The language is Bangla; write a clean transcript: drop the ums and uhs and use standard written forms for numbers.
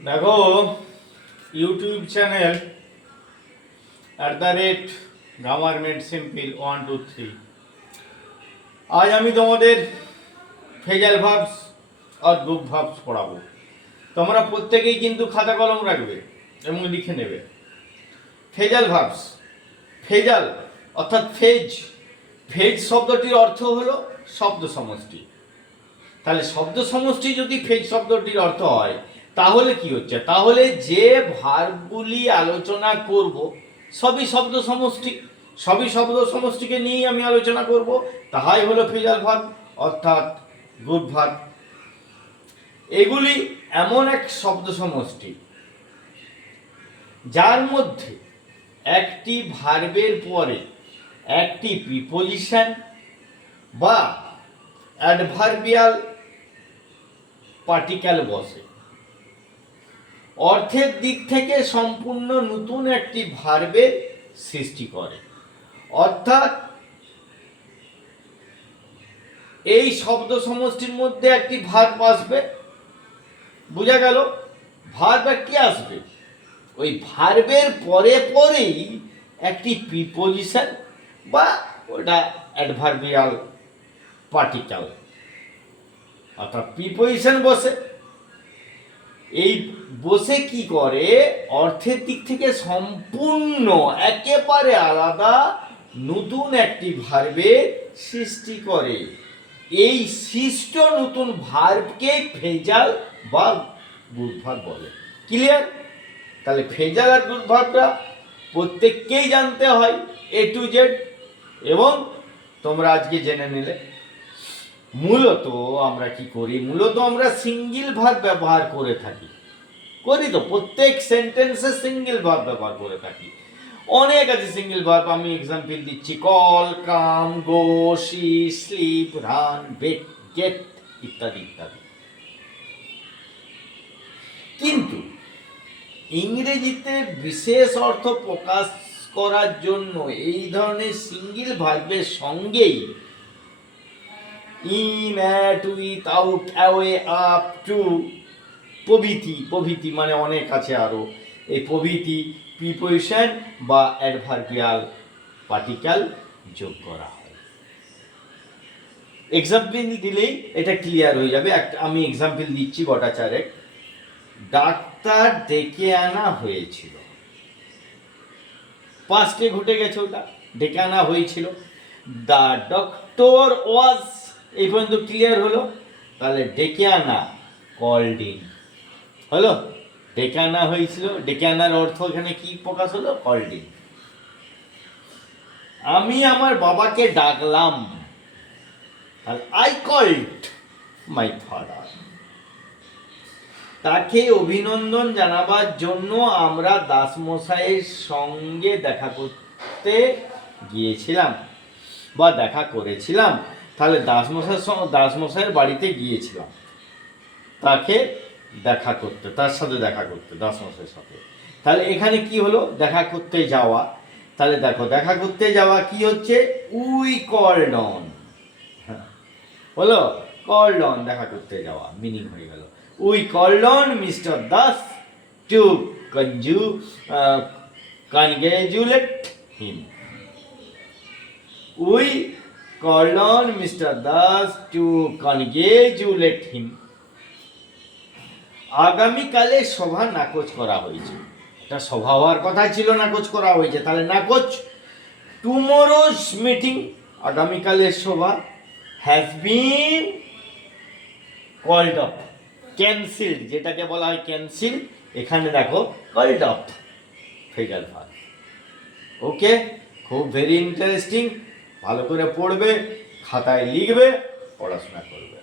দেখো YouTube channel grammar made simple 1 2 3। আজ আমি তোমাদের phrasal verbs are group verbs পড়াবো। তোমরা প্রত্যেকেই কিন্তু খাতা কলম রাখবে এবং লিখে নেবে। ফেজাল ভার্বস, ফেজাল অর্থাৎ ফেজ, ফেজ শব্দটির অর্থ হলো শব্দ সমষ্টি। তাহলে শব্দ সমষ্টি যদি ফেজ শব্দটির অর্থ হয় তাহলে কি হচ্ছে, তাহলে যে ভার্বগুলি আলোচনা করব সবই শব্দ সমষ্টি, সবই শব্দ সমষ্টিকে নিয়েই আমি আলোচনা করব, তাহাই হলো ফেজাল ভার্ব অর্থাৎ গ্রুপ ভার্ব। এগুলি এমন এক শব্দ সমষ্টি যার মধ্যে একটি ভার্বের পরে একটি প্রিপোজিশন বা অ্যাডভার্বিয়াল পার্টিকেল বসে। অর্থের দিক থেকে সম্পূর্ণ নতুন একটি ভার্বের সৃষ্টি করে। অর্থাৎ এই শব্দ সমষ্টির মধ্যে একটি ভার্ব আসবে, বোঝা গেল? ভার্ব একটি আসবে, ওই ভার্বের পরে পরেই একটি প্রিপোজিশন বা ওটা অ্যাডভার্বিয়াল পার্টিকেল অর্থাৎ প্রিপোজিশন বসে। এই বসে কি করে, অর্থের দিক থেকে সম্পূর্ণ একেবারে আলাদা নতুন একটি ভার্বের সৃষ্টি করে। এই সৃষ্ট নতুন ভার্বকে ফেজাল বা গ্রুপ ভার্ব বলে। ক্লিয়ার? তাহলে ফেজাল আর গ্রুপ ভার্বটা প্রত্যেককেই জানতে হয় A to Z, এবং তোমরা আজকে জেনে নিলে। মূলত আমরা কি করি, মূলত আমরা সিঙ্গেল ভার্ব ব্যবহার করে থাকি, করি তো, প্রত্যেক সেন্টেন্সে সিঙ্গেল ভার্ব ব্যবহার করে থাকি। অনেক আছে সিঙ্গেল ভার্ব, আমি এক্সাম্পল দিচ্ছি, call, come, go, see, sleep, run, bake, get ইত্যাদি ইত্যাদি। কিন্তু ইংরেজিতে বিশেষ অর্থ প্রকাশ করার জন্য এই ধরনের সিঙ্গেল ভার্বের সঙ্গেই in, at, with, out, away, up, to প্রভৃতি মানে অনেক আছে আরো, এই প্রভৃতি প্রিপোজিশন বা অ্যাডভার্বিয়াল পার্টিকেল যোগ করা হয়। এক্সাম্পল দিলেই এটা ক্লিয়ার হয়ে যাবে। আমি এক্সাম্পল দিচ্ছি গোটা চারেক। ডাক্তার ডেকে আনা হয়েছিল, পাস্টে ঘটে গেছে, ওটা ডেকে আনা হয়েছিল। দ্য ডক্টর ওয়াজ, এই পর্যন্ত ক্লিয়ার হলো। তাহলে ডেকে আনা কল্ড ইন হলো, ডেকে আনা হয়েছিল, ডেকে আনার অর্থ এখানে কি প্রকাশ হলো, কল্ড ইন। আমি আমার বাবাকে ডাকলাম, তাহলে আই কল্ড মাই ফাদার। তাকে অভিনন্দন জানাবার জন্য আমরা দাসমশাইয়ের সঙ্গে দেখা করতে গিয়েছিলাম বা দেখা করেছিলাম। তাহলে দাসমশাইয়ের বাড়িতে গিয়েছিলাম, তাকে দেখা করতে, তার সাথে দেখা করতে, দাসমশাইয়ের সাথে। তাহলে এখানে কি হলো, দেখা করতে যাওয়া। তাহলে দেখো, দেখা করতে যাওয়া কি হচ্ছে, উই কল্ড অন, হলো কল্ড অন, দেখা করতে যাওয়া মিনিং হয়ে গেল। We called on mister Das to congratulate him. We called on mister Das to congratulate him. আগামীকালে সভা নাকচ করা হয়েছে, এটা সভা হওয়ার কথা ছিল, নাকচ করা হয়েছে। তাহলে নাকচ, টুমোরোজ মিটিং, আগামীকালের সভা, has been called off, cancelled, যেটাকে বলা হয় ক্যান্সেল, এখানে দেখো called off, phrasal verb. Okay, খুব ভেরি ইন্টারেস্টিং, ভালো করে পড়বে, খাতায় লিখবে, পড়াশোনা করবে।